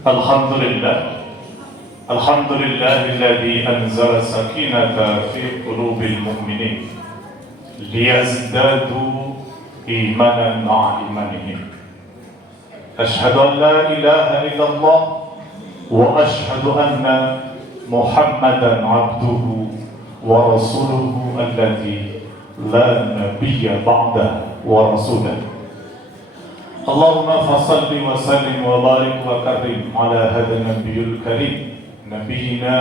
الحمد لله الحمد لله الذي أنزل السكينة في قلوب المؤمنين ليزدادوا إيمانا مع إيمانهم. أشهد أن لا إله إلا الله وأشهد أن محمدا عبده ورسوله الذي لا نبي بعده ورسوله. اللهم فصل وسلم وبارك وكرم على هذا النبي الكريم نبينا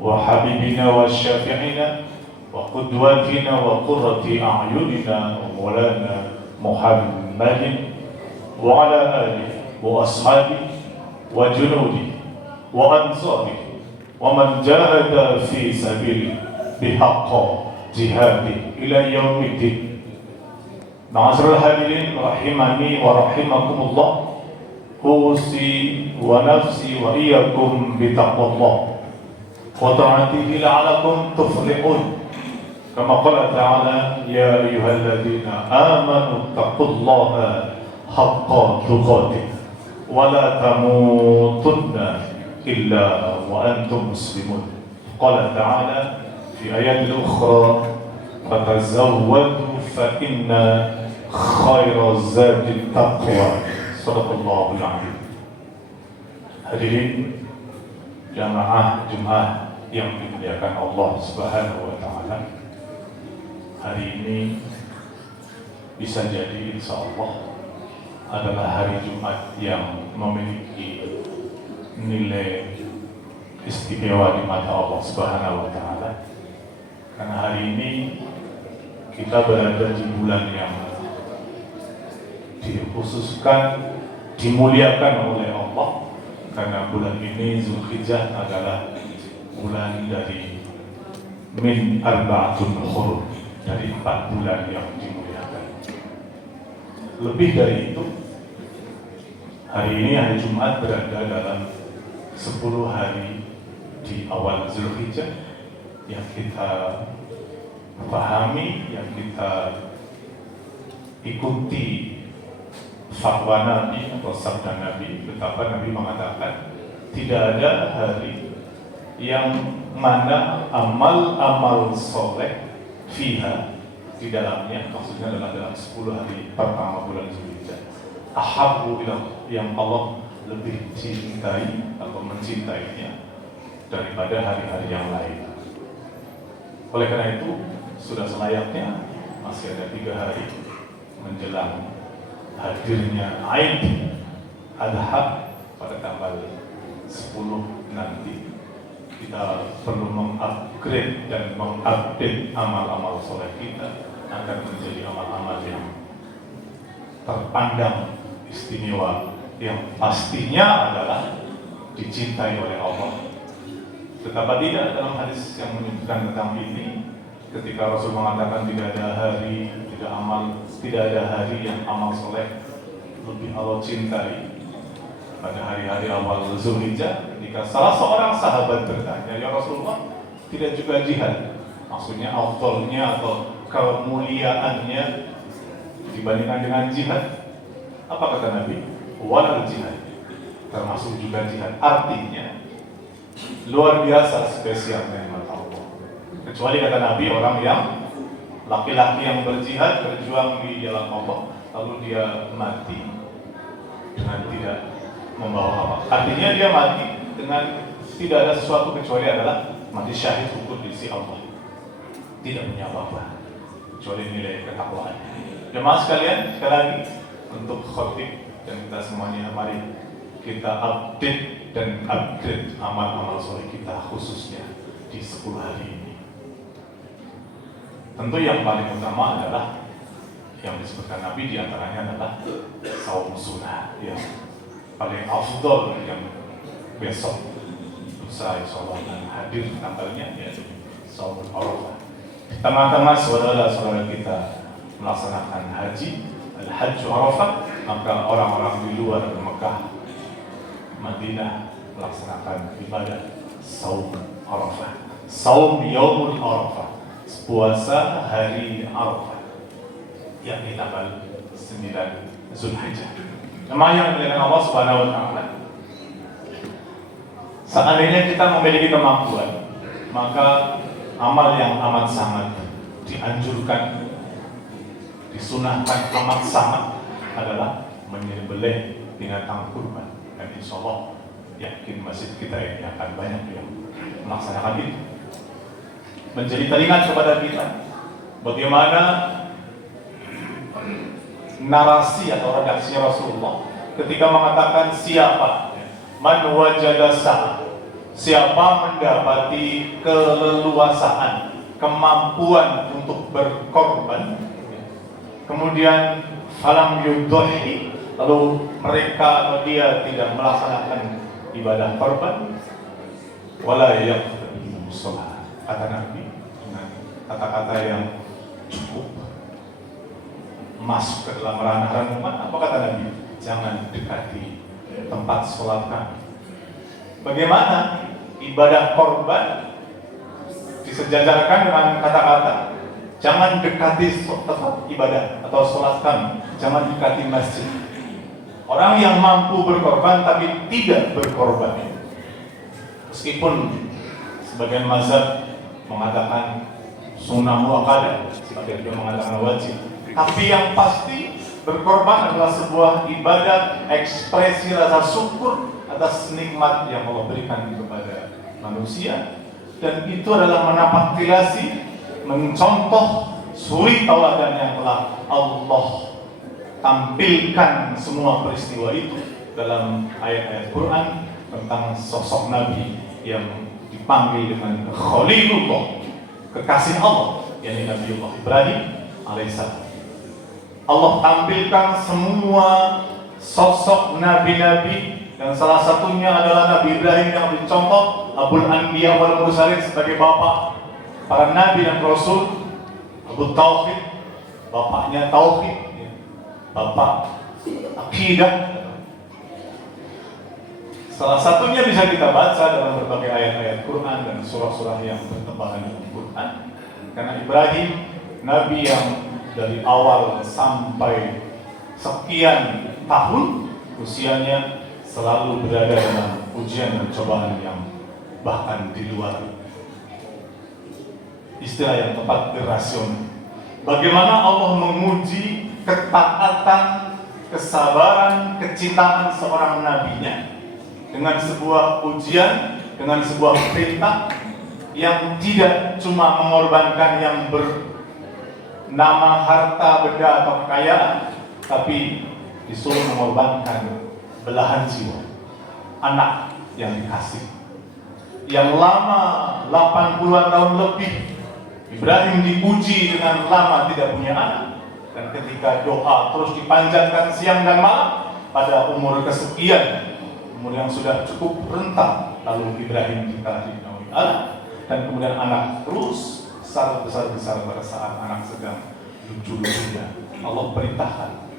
وحبيبنا وشافعنا وقدوتنا وقرة أعيننا ومولانا محمد وعلى آله وأصحابه وجنوده وأنصاره ومن جاهد في سبيله بحق جهاده إلى يوم الدين. Ma'asyiral hadirin rahimani wa rahimakumullah. Usi wa nafsi wa iyyakum bitaqwallah wa ta'atihi la'alakum tuflihun. Kama qala ta'ala ya ayyuhalladzina amanu taqullaha haqqa tuqatih wa la tamutunna illa wa antum muslimun. Qala ta'ala fi ayatil ukhra fatazawwadu fa inna khairaz zadi taqwa. Sadaqallahul adzim. Hadirin jamaah Jumat yang dimuliakan Allah Subhanahu wa taala. Hari ini bisa jadi insyaallah adalah hari Jumat yang memiliki nilai istimewa di mata Allah Subhanahu wa taala. Karena hari ini kita berada di bulan yang dikhususkan, dimuliakan oleh Allah. Karena bulan ini Zulhijjah adalah bulan dari min arba'atun hurum, dari 4 bulan yang dimuliakan. Lebih dari itu, hari ini hari Jumat berada dalam 10 hari di awal Zulhijjah yang kita pahami, yang kita ikuti fatwa Nabi atau sabda Nabi, betapa Nabi mengatakan tidak ada hari yang mana amal-amal soleh fiha, di dalamnya, maksudnya adalah dalam 10 hari pertama bulan Zulhijjah, ahabbu ilallah, yang Allah lebih cintai atau mencintainya daripada hari-hari yang lain. Oleh karena itu, sudah selayaknya masih ada 3 hari menjelang hadirnya Aid Adha pada tanggal 10 nanti. Kita perlu mengupgrade dan mengupdate amal-amal soleh kita agar menjadi amal-amal yang terpandang istimewa, yang pastinya adalah dicintai oleh Allah. Betapa tidak dalam hadis yang menyebutkan tentang ini, ketika Rasul mengatakan tidak ada hari, tidak ada hari yang amal soleh lebih Allah cintai pada hari-hari awal Zulhijjah. Ketika salah seorang sahabat bertanya, ya Rasulullah, tidak juga jihad? Maksudnya afdalnya atau kemuliaannya dibandingkan dengan jihad. Apa kata Nabi? Walal jihad, termasuk juga jihad. Artinya luar biasa spesialnya mata Allah. Kecuali kata Nabi, orang yang laki-laki yang berjihad, berjuang di jalan Allah, lalu dia mati dengan tidak membawa apa. Artinya dia mati dengan tidak ada sesuatu kecuali adalah mati syahid hukum di sisi Allah, tidak punya apa-apa kecuali nilai ketakwaan. Jemaah sekalian, sekali lagi untuk khotib dan kita semuanya, mari kita update dan upgrade amal-amal soleh kita, khususnya di 10 hari ini. Tentu yang paling utama adalah yang disebutkan Nabi, diantaranya adalah saum sunnah, yang paling afdol, yang besok lusa insyaallah dan hadir tanggalnya, yaitu saum Arafah. Tengah-tengah saudara-saudara kita melaksanakan haji, al-hajj Arafah, maka orang-orang di luar Mekah, Madinah melaksanakan ibadah saum Arafah, saum yaumul Arafah, puasa hari Arafah, yakni tanggal 9 Zulhijjah. Jemaah yang dimuliakan Allah Subhanahu wa taala, Seandainya kita memiliki kemampuan, maka amal yang amat sangat dianjurkan, disunahkan amat sangat adalah menyembelih binatang kurban. Dan insya Allah yakin masjid kita ini akan banyak yang melaksanakan itu. Menjadi teringat kepada kita bagaimana narasi atau redaksinya Rasulullah ketika mengatakan siapa man wajada sa'ah, siapa mendapati keleluasaan, kemampuan untuk berkorban, kemudian falam yudhi, lalu mereka atau dia tidak melaksanakan ibadah korban, wala yaqbalu shalah, kata Nabi dengan kata-kata yang cukup masuk ke dalam ranah renungan. Apa kata Nabi? Jangan dekati tempat sholat kami. Bagaimana ibadah korban disejajarkan dengan kata-kata jangan dekati tempat ibadah atau sholat kami, jangan dekati masjid. Orang yang mampu berkorban tapi tidak berkorban, meskipun sebagian mazhab mengatakan sunnah muakkadah, sebagian juga mengatakan wajib, tapi yang pasti berkorban adalah sebuah ibadah, ekspresi rasa syukur atas nikmat yang Allah berikan kepada manusia, dan itu adalah menapaktilasi, mencontoh suri tauladan yang telah Allah tampilkan semua peristiwa itu dalam ayat-ayat Quran tentang sosok Nabi yang dipanggil dengan Khalilullah, kekasih Allah, yakni Nabiullah Ibrahim alaihissalam. Allah tampilkan semua sosok nabi-nabi, dan salah satunya adalah Nabi Ibrahim yang dicontoh Abul Anbiya wal Mursalin sebagai bapak para nabi dan rasul, Abu Tauhid, bapaknya Tauhid, bapak akidah. Salah satunya bisa kita baca dalam berbagai ayat-ayat Quran dan surah-surah yang bertebaran dengan Quran, karena Ibrahim nabi yang dari awal sampai sekian tahun usianya selalu berada dalam ujian dan cobaan yang bahkan di luar istilah yang tepat irrasional. Bagaimana Allah menguji ketaatan, kesabaran, kecintaan seorang nabinya dengan sebuah ujian, dengan sebuah perintah yang tidak cuma mengorbankan yang bernama harta, benda atau kekayaan, tapi disuruh mengorbankan belahan jiwa, anak yang dikasih, yang lama 80-an tahun lebih Ibrahim diuji dengan lama tidak punya anak, dan ketika doa terus dipanjatkan siang dan malam pada umur kesekian, umur yang sudah cukup renta, lalu Ibrahim kita dinaungi anak, dan kemudian anak terus besar-besar pada saat anak sedang lucu-lucunya. Allah perintahkan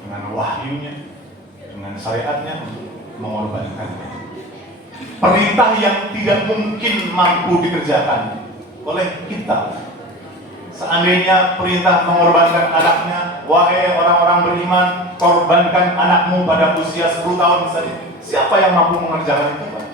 dengan wahyunya, dengan syariatnya untuk mengorbankannya. Perintah yang tidak mungkin mampu dikerjakan oleh kita. Seandainya perintah mengorbankan anaknya, wahai orang-orang beriman, korbankan anakmu pada usia 10 tahun misalnya, siapa yang mampu mengerjakan itu, Pak?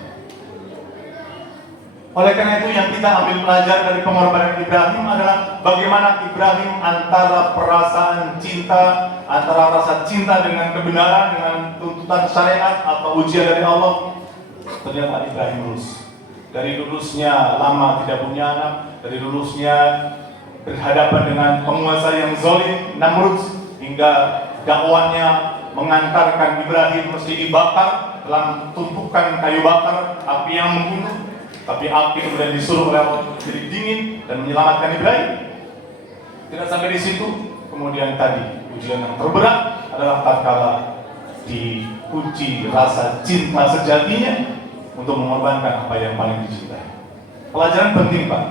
Oleh karena itu yang kita ambil pelajar dari pengorbanan Ibrahim adalah bagaimana Ibrahim antara perasaan cinta, antara rasa cinta dengan kebenaran, dengan tuntutan syariat atau ujian dari Allah. Ternyata Ibrahim lulus. Dari lulusnya lama tidak punya anak, dari lulusnya berhadapan dengan penguasa yang zalim, Namrud, hingga dakwanya mengantarkan Ibrahim mesti dibakar dalam tumpukan kayu bakar, api yang membunuh. Tapi api kemudian disuruh oleh Allah jadi dingin dan menyelamatkan Ibrahim. Tidak sampai di situ, kemudian tadi ujian yang terberat adalah tatkala diuji rasa cinta sejatinya untuk mengorbankan apa yang paling dicintai. Pelajaran penting, Pak,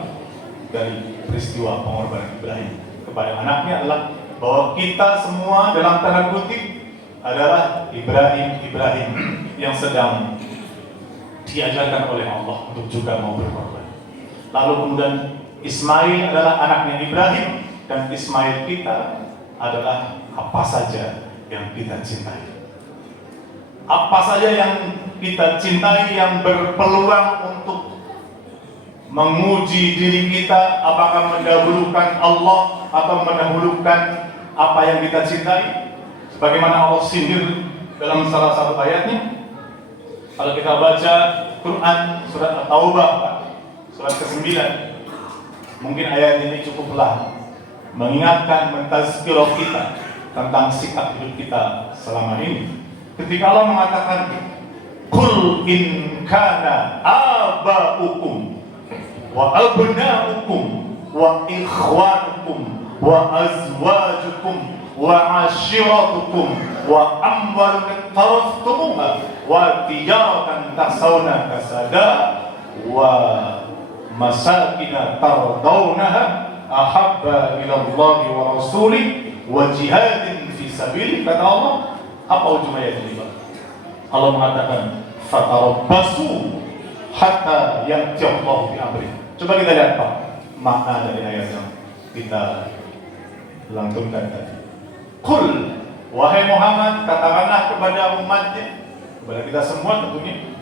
dari peristiwa pengorbanan Ibrahim kepada anaknya adalah bahwa kita semua dalam tanda kutip adalah Ibrahim yang sedang diajarkan oleh Allah untuk juga mau berkorban. Lalu kemudian Ismail adalah anaknya Ibrahim, dan Ismail kita adalah apa saja yang kita cintai. Apa saja yang kita cintai yang berpeluang untuk menguji diri kita, apakah mendahulukan Allah atau mendahulukan apa yang kita cintai, sebagaimana Allah sindir dalam salah satu ayatnya. Kalau kita baca Quran surat At-Taubah surat ke-9, mungkin ayat ini cukuplah mengingatkan, mentazkirah kita tentang sikap hidup kita selama ini. Ketika Allah mengatakan, "Qul in kana aba'ukum wa abna'ukum wa ikhwanukum wa azwajukum wa ashiratukum wa amwalun taraftumuha wa tijaratan taksawna kasada wa masakina tardawnaha ahabba ila Allahi wa rasulih wa jihadin fi sabilih." Kata Allah, apa ujung ayat ini, Pak? Allah mengatakan, "Fatarabbasu hatta ya'ti Allah bi amrih." Coba kita lihat, Pak, makna dari ayat yang kita lantunkan tadi. Qul, wahai Muhammad, katakanlah kepada umatnya, kepada kita semua tentunya,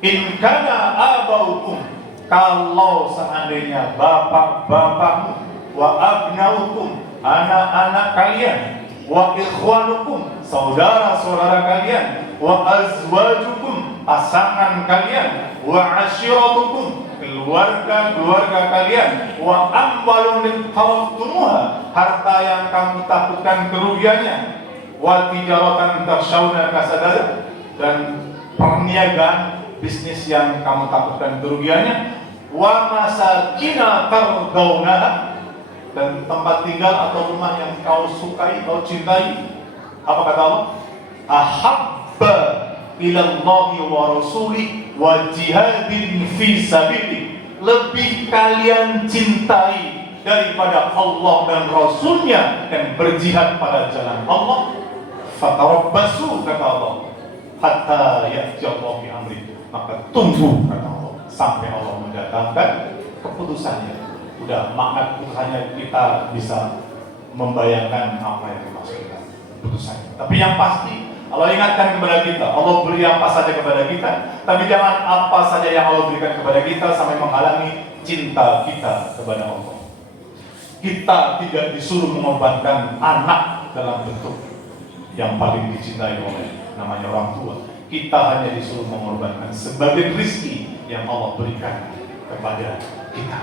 in kana abaukum, kalau seandainya bapak-bapakmu, wa abnaukum, anak-anak kalian, wa ikhwanukum, saudara-saudara kalian, wa azwajukum, pasangan kalian, wa ashiratukum, keluarga-keluarga kalian, wa amwalun taraftumuha, harta yang kamu takutkan kerugiannya, wa tijaratan takshawna kasadaha, dan perniagaan bisnis yang kamu takutkan kerugiannya, wa masakina tardawnaha, dan tempat tinggal atau rumah yang kau sukai, kau cintai. Apa kata Allah? Ahabba ilallahi wa rasulih wa jihadin fi sabilih, lebih kalian cintai daripada Allah dan Rasulnya dan berjihad pada jalan Allah. Fatarabbasu, kata Allah, hatta ya'ti Allah bi amri, maka tunggu, kata Allah, sampai Allah mendatangkan keputusannya. Udah, maka keputusannya kita bisa membayangkan apa yang dimaksudkan keputusannya. Tapi yang pasti Allah ingatkan kepada kita, Allah beri apa saja kepada kita, tapi jangan apa saja yang Allah berikan kepada kita sampai menghalangi cinta kita kepada Allah. Kita tidak disuruh mengorbankan anak dalam bentuk yang paling dicintai oleh namanya orang tua. Kita hanya disuruh mengorbankan sebagai rezeki yang Allah berikan kepada kita.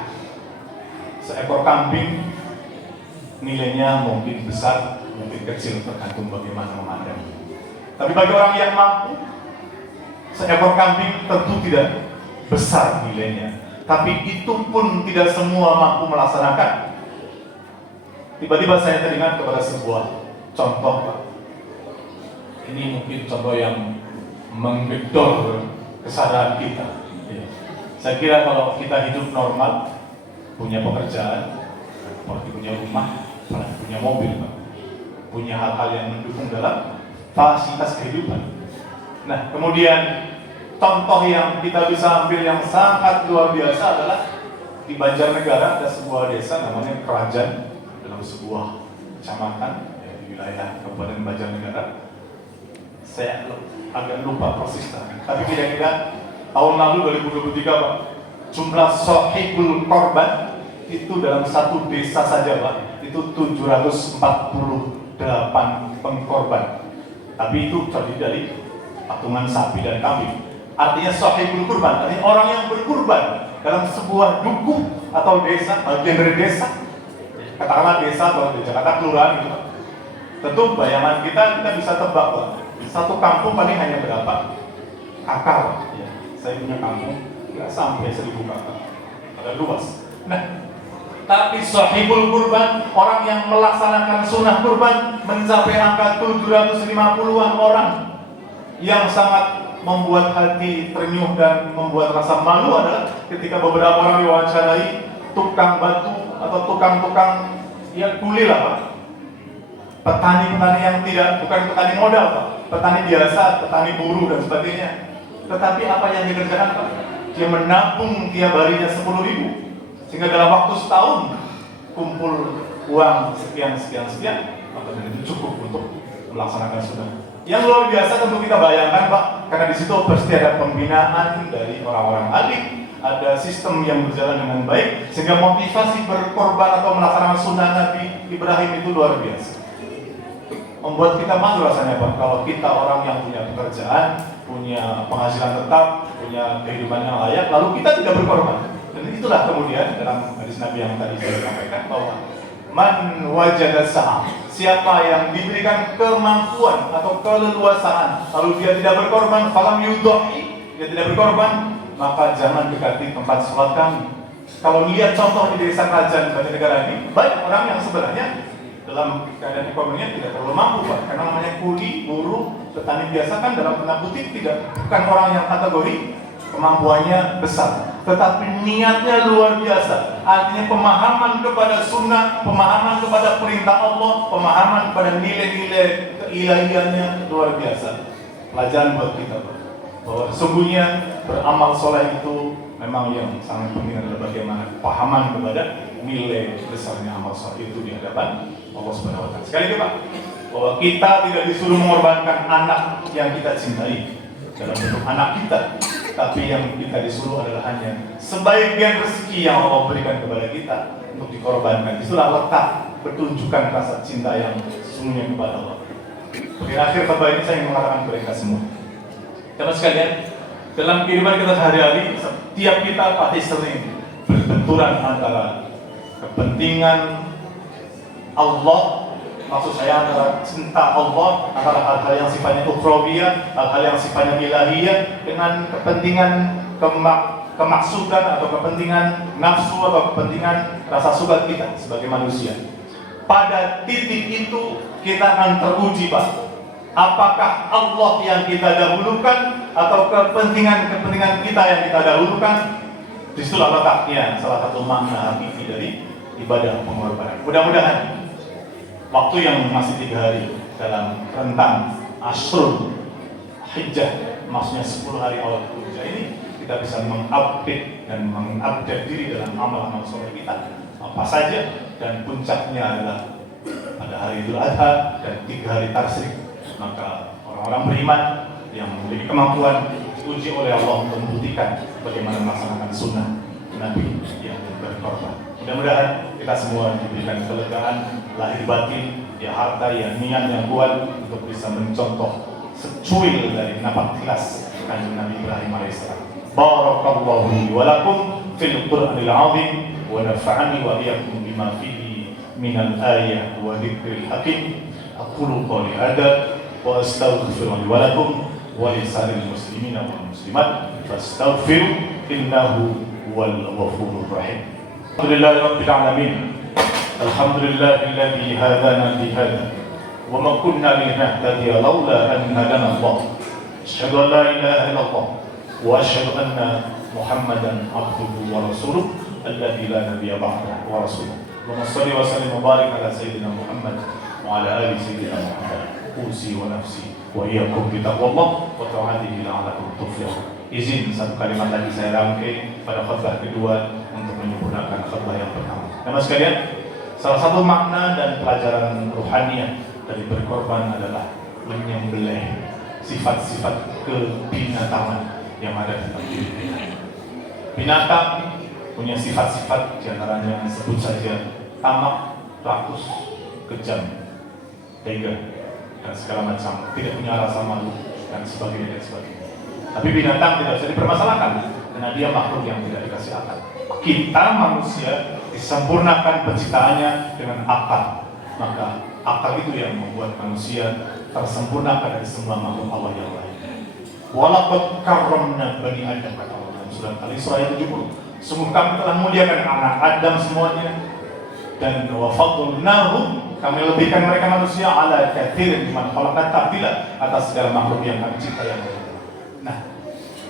Seekor kambing nilainya mungkin besar, mungkin kecil, tergantung bagaimana memandangnya. Tapi bagi orang yang mampu, seekor kambing tentu tidak besar nilainya. Tapi itu pun tidak semua mampu melaksanakan. Tiba-tiba saya teringat kepada sebuah contoh, Pak. Ini mungkin contoh yang menggedor kesadaran kita. Saya kira kalau kita hidup normal, punya pekerjaan, punya rumah, punya mobil, punya hal-hal yang mendukung dalam fasilitas kehidupan. Nah, kemudian contoh yang kita bisa ambil yang sangat luar biasa adalah di Banjarnegara ada sebuah desa namanya Kerajaan, dalam sebuah kecamatan di wilayah Kabupaten Banjarnegara. Saya agak lupa persis, tapi kira-kira tahun lalu 2023, Pak, jumlah sahibul korban itu dalam satu desa saja, Pak, itu 748 pengkorban. Tapi itu terdiri dari patungan sapi dan kambing. Artinya sahibul kurban, artinya orang yang berkurban dalam sebuah dukuh atau desa, bagian dari desa. Katakanlah desa atau di Jakarta kelurahan gitu, Pak. Tentu bayangan kita bisa tebak, Pak. Satu kampung paling hanya berapa kakak, ya. Saya punya kampung nggak sampai 1000 kakak, ada luas. Nah, tapi sahibul kurban, orang yang melaksanakan sunnah kurban, mencapai angka 750-an orang. Yang sangat membuat hati terenyuh dan membuat rasa malu adalah ketika beberapa orang diwawancarai, tukang batu atau tukang-tukang ya kuli lah, Pak. Petani-petani yang bukan petani modal, Pak. Petani biasa, petani buruh dan sebagainya. Tetapi apa yang dikerjakan, Pak? Dia menabung tiap harinya 10.000. Sehingga dalam waktu setahun kumpul uang sekian, maka itu cukup untuk melaksanakan sunnah Yang luar biasa tentu kita bayangkan Pak, karena di situ pasti ada pembinaan dari orang-orang alim, ada sistem yang berjalan dengan baik, sehingga motivasi berkorban atau melaksanakan sunnah Nabi Ibrahim itu luar biasa. Membuat kita malu rasanya Pak, kalau kita orang yang punya pekerjaan, punya penghasilan tetap, punya kehidupan yang layak, lalu kita tidak berkorban. Dan itulah kemudian dalam hadis Nabi yang tadi saya sampaikan bahwa man wajada sa'ah, siapa yang diberikan kemampuan atau keleluasaan lalu dia tidak berkorban, falam yudha'i, dia tidak berkorban, maka jangan dekati tempat sholat kami. Kalau lihat contoh di desa kerajaan negara ini, banyak orang yang sebenarnya dalam keadaan ekonominya tidak terlalu mampu Pak, karena namanya kuli, buruh, petani biasa kan dalam tanda kutip bukan orang yang kategori kemampuannya besar, tetapi niatnya luar biasa. Artinya pemahaman kepada sunnah, pemahaman kepada perintah Allah, pemahaman kepada nilai-nilai keilahiannya luar biasa. Pelajaran buat kita Pak, bahwa sesungguhnya beramal soleh itu memang yang sangat penting adalah bagaimana pemahaman kepada nilai besarnya amal soleh itu di hadapan Allah Subhanahu wa Ta'ala. Sekali lagi Pak, bahwa kita tidak disuruh mengorbankan anak yang kita cintai dalam bentuk anak kita, tapi yang kita disuruh adalah hanya sebagian rezeki yang Allah berikan kepada kita untuk dikorbankan. Itulah letak pertunjukan rasa cinta yang sesungguhnya kepada Allah. Di akhir khutbah ini saya ingin mengatakan kepada kita semua, teman sekalian, dalam kehidupan kita sehari-hari, setiap kita pasti sering berbenturan antara kepentingan Allah, maksud saya antara cinta Allah, antara hal-hal yang sifatnya ukhrawiyah, hal-hal yang sifatnya ilahiyah, dengan kepentingan kemaksudan atau kepentingan nafsu atau kepentingan rasa suka kita sebagai manusia. Pada titik itu kita akan teruji Pak, apakah Allah yang kita dahulukan atau kepentingan kita yang kita dahulukan. Disitulah letaknya salah satu makna hakiki dari ibadah pengorbanan. Mudah-mudahan waktu yang masih 3 hari dalam rentang Ashrul Hijjah, maksudnya 10 hari awal Hijjah ini, kita bisa mengupdate dan mengupdate diri dalam amal-amal soleh kita apa saja, dan puncaknya adalah pada hari Idul Adha dan 3 hari Tasyrik. Maka orang-orang beriman yang memiliki kemampuan diuji oleh Allah untuk membuktikan bagaimana melaksanakan sunnah Nabi yang berkorban. Mudah-mudahan kita semua diberikan kelegaan lahir batin, ya harta, ya niat yang kuat untuk bisa mencontoh secuil dari napak tilas kanjeng Nabi Ibrahim alaihissalam. Barakallahu li wa lakum fil Qur'anil azim wa nafa'ani wa iyyakum bima fihi minal ayat wa dzikril hakim. Aqulu qawli hadza wa astaghfiru li wa lakum wa li sa'iril muslimina wal muslimat fastaghfiru innahu huwal ghafurur rahim. Alhamdulillahi rabbil alamin. Alhamdulillahilladzi hadana li hadza wa ma kunna linahtadiya laula an hadana Allah. Asyhadu an la ilaha illallah wa asyhadu anna Muhammadan abduhu wa rasuluh alladzi la nabiyya ba'dahu wa rasuluh. Allahumma shalli wa sallim wa barik ala sayyidina Muhammad wa ala ali sayyidina Muhammad. Usi wa nafsi wa iyyakum bi taqwallah wa ta'atihi la'allakum tuflihun. Izin satu kalimat lagi saya rangkai pada khutbah kedua untuk menyempurnakan khutbah yang pertama. Teman sekalian, salah satu makna dan pelajaran ruhaniyah dari berkorban adalah menyembelih sifat-sifat kebinatangan yang ada di dalam diri kita. Binatang punya sifat-sifat diantaranya sebut saja tamak, rakus, kejam, tega, dan segala macam, tidak punya rasa malu dan sebagainya dan sebagainya. Tapi binatang tidak bisa dipermasalahkan karena dia makhluk yang tidak dikasih akal. Kita manusia disempurnakan penciptaannya dengan akal, maka akal itu yang membuat manusia tersempurnakan dari semua makhluk Allah yang lain. Walaqad karramna bani Adam, kata Allah dalam surat Al-Isra ayat 70. Sungguh kami telah muliakan anak Adam semuanya, dan wa faddalnahum, kami lebihkan mereka manusia ala katsirin mimman khalaqna tafdila, atas segala makhluk yang kami cipta yang lain. Nah,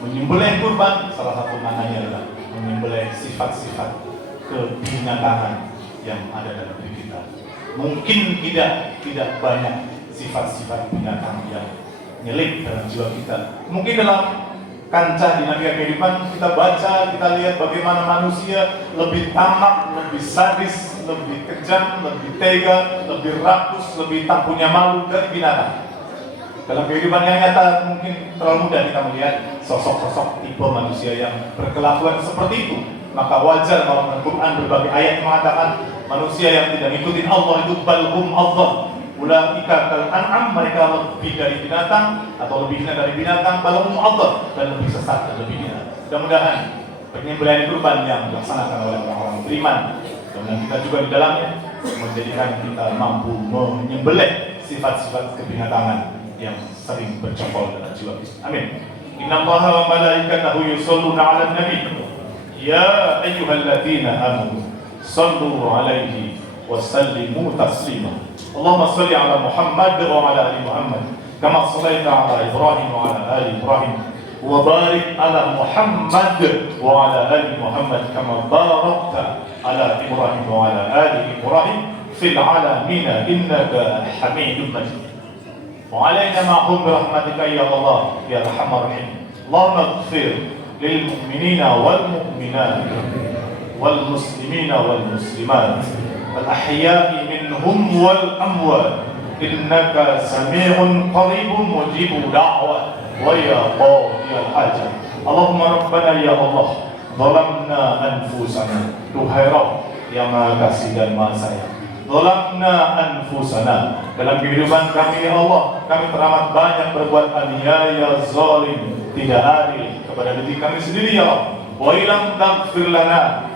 menyembelih kurban salah satu maknanya adalah menyembelih sifat-sifat kebinatangan yang ada dalam diri kita. Mungkin tidak banyak sifat-sifat binatang yang nyelip dalam jiwa kita. Mungkin dalam kancah dinamika kehidupan kita baca, kita lihat bagaimana manusia lebih tamak, lebih sadis, lebih kejam, lebih tega, lebih rakus, lebih tak punya malu dari binatang. Dalam kehidupan yang nyata mungkin terlalu mudah kita melihat sosok-sosok tipe manusia yang berkelakuan seperti itu. Maka wajar kalau Al-Quran berbagai ayat mengatakan manusia yang tidak mengikuti Allah itu balhum adhal. Ulaika kal an'am, mereka lebih dari binatang atau lebih hina dari binatang, balhum adhal, dan lebih sesat dan lebih hina. Mudah-mudahan penyembelihan kurban yang dilaksanakan oleh orang-orang beriman dan kita juga di dalamnya menjadikan kita mampu menyembelih sifat-sifat kebinatangan yang sering bercokol dalam jiwa kita. Amin. Innallaha wa malaikatahu yusholluna 'alan nabi. Ya ayyuhalladzina amanu shallu 'alaihi wa sallimu taslima. Allahumma shalli 'ala Muhammad wa 'ala ali Muhammad kama shallaita 'ala Ibrahim wa 'ala ali Ibrahim wa barik 'ala Muhammad wa 'ala ali Muhammad kama barakta 'ala Ibrahim wa 'ala ali Ibrahim fil 'alamin innaka Hamidum Majid. وعلينا معهم برحمتك يا الله يا ارحم الراحمين. اللهم اغفر للمؤمنين والمؤمنات والمسلمين والمسلمات الأحياء منهم والأموات إنك سميع قريب مجيب دعوة ويا قاضي الحاجة. اللهم ربنا يا الله ظلمنا أنفسنا. Tuhai Rabb yang Maha Kasih dan Maha Sayang, zalamna anfusana, dalam kehidupan kami ya Allah, kami teramat banyak berbuat aniaya, zalim, tidak adil kepada diri kami sendiri ya Allah. Wa ilam taghfir lana,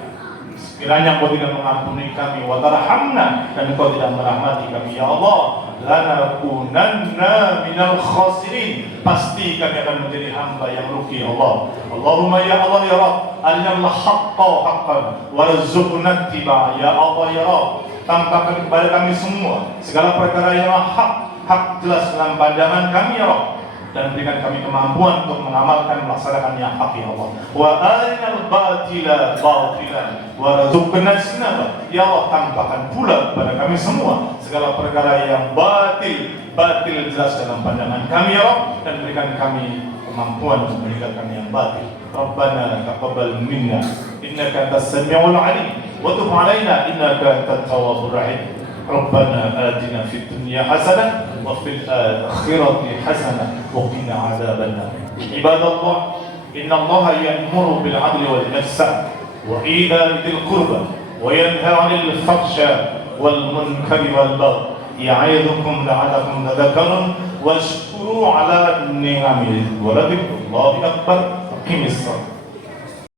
sekiranya Engkau tidak mengampuni kami, wa tarhamna, dan Engkau tidak merahmati kami ya Allah, lanakunanna minal khasirin, pasti kami akan menjadi hamba yang rugi ya Allah. Allahumma ya Allah ya Rabb, arinal haqqa haqqan warzuqna ittiba'a ya Allah ya Rabb. Tampakkan kepada kami semua segala perkara yang hak jelas dalam pandangan kami ya Allah, dan berikan kami kemampuan untuk mengamalkan melaksanakan yang hak ya Allah. Wa arinal batila batilan warzuqna ijtinaba, ya Allah tampakkan pula kepada kami semua segala perkara yang batil jelas dalam pandangan kami ya Allah, dan berikan kami kemampuan untuk meninggalkan yang batil. Rabbana taqabbal minna innaka antas samiul alim wa tub alaina innaka antat tawwabur rahim. Rabbana atina fid dunya hasanah wa fil akhirati hasanah wa qina adzabannar. Ibadallah, innallaha ya'muru bil 'adli wal ihsan wa ita'i dzil qurba wa yanha 'anil fahsya wal munkari wal baghi ya'idukum la'allakum tadhakkarun washkuru 'ala ni'amihi wa ladhikrullahi akbar. Aqim as-salat.